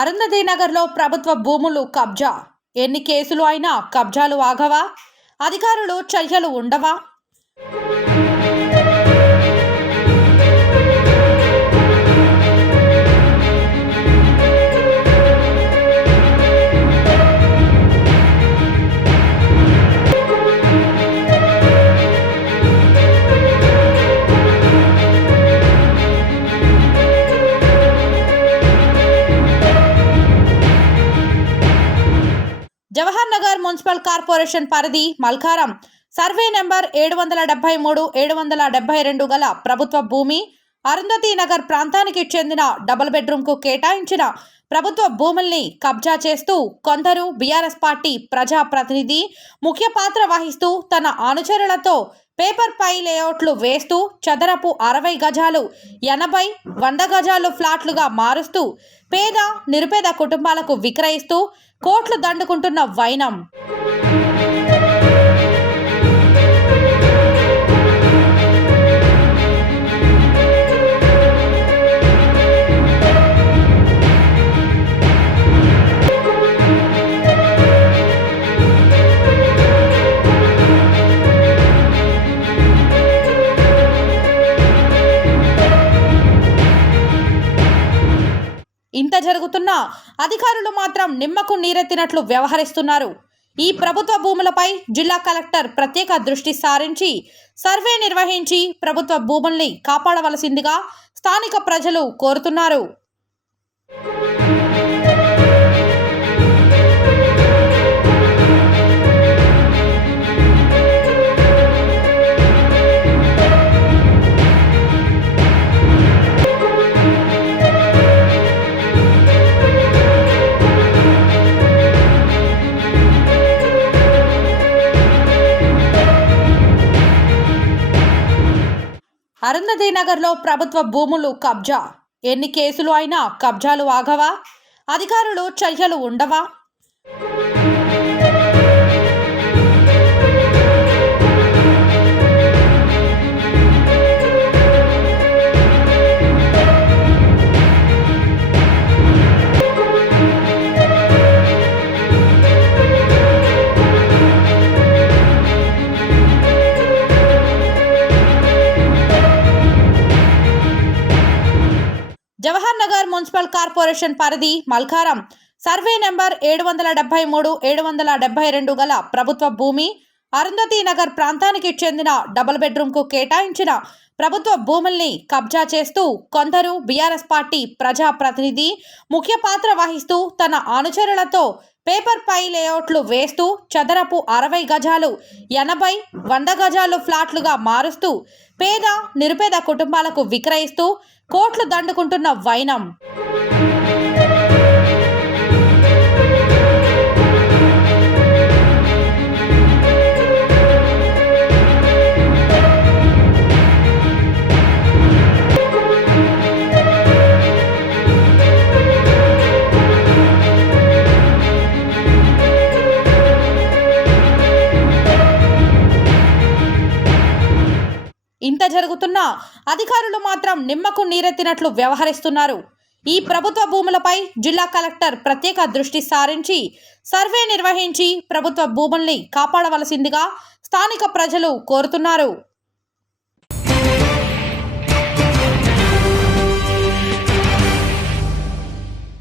అరుంధతి నగర్లో ప్రభుత్వ భూములు కబ్జా. ఎన్ని కేసులు అయినా కబ్జాలు ఆగవా? అధికారులు చర్యలు ఉండవా? జవహర్ నగర్ మున్సిపల్ కార్పొరేషన్ పరిధి మల్కారం. సర్వే నెంబర్ ఏడు వందల డెబ్బై మూడు ఏడు వందల డెబ్బై రెండు గల ప్రభుత్వ భూమి అరుంధతి నగర్ ప్రాంతానికి చెందిన డబుల్ బెడ్రూమ్కు కేటాయించిన ప్రభుత్వ భూముల్ని కబ్జా చేస్తూ కొందరు బీఆర్ఎస్ పార్టీ ప్రజా ప్రతినిధి ముఖ్య పాత్ర వహిస్తూ తన అనుచరులతో పేపర్ పై లేఅవుట్లు వేస్తూ చదరపు అరవై గజాలు ఎనభై వంద గజాలు ఫ్లాట్లుగా మారుస్తూ పేద నిరుపేద కుటుంబాలకు విక్రయిస్తూ కోట్లు దండుకుంటున్న వైనం. జరుగుతున్నా అధికారులు మాత్రం నిమ్మకు నీరెత్తినట్లు వ్యవహరిస్తున్నారు. ఈ ప్రభుత్వ భూములపై జిల్లా కలెక్టర్ ప్రత్యేక దృష్టి సారించి సర్వే నిర్వహించి ప్రభుత్వ భూముల్ని కాపాడవలసిందిగా స్థానిక ప్రజలు కోరుతున్నారు. అరుంధతి నగర్లో ప్రభుత్వ భూములు కబ్జా. ఎన్ని కేసులు అయినా కబ్జాలు ఆగవా? అధికారులు చర్యలు ఉండవా? జవహర్ నగర్ మున్సిపల్ కార్పొరేషన్ పరిధి మల్కారం. సర్వే నెంబర్ ఏడు వందల డెబ్బై మూడు ఏడు వందల డెబ్బై రెండు గల ప్రభుత్వ భూమి అరుంధతి నగర్ ప్రాంతానికి చెందిన డబుల్ బెడ్రూమ్కు కేటాయించిన ప్రభుత్వ భూముల్ని కబ్జా చేస్తూ కొందరు బీఆర్ఎస్ పార్టీ ప్రజా ప్రతినిధి ముఖ్య పాత్ర వహిస్తూ తన అనుచరులతో పేపర్ పై లేఅవుట్లు వేస్తూ చదరపు అరవై గజాలు ఎనభై వంద గజాలు ఫ్లాట్లుగా మారుస్తూ పేద నిరుపేద కుటుంబాలకు విక్రయిస్తూ కోట్లు దండుకుంటున్న వైనం. జరుగుతున్నా అధికారులు మాత్రం నిమ్మకు నీరెత్తినట్లు వ్యవహరిస్తున్నారు. ఈ ప్రభుత్వ భూములపై జిల్లా కలెక్టర్ ప్రత్యేక దృష్టి సారించి సర్వే నిర్వహించి ప్రభుత్వ భూముల్ని కాపాడవలసిందిగా స్థానిక ప్రజలు కోరుతున్నారు.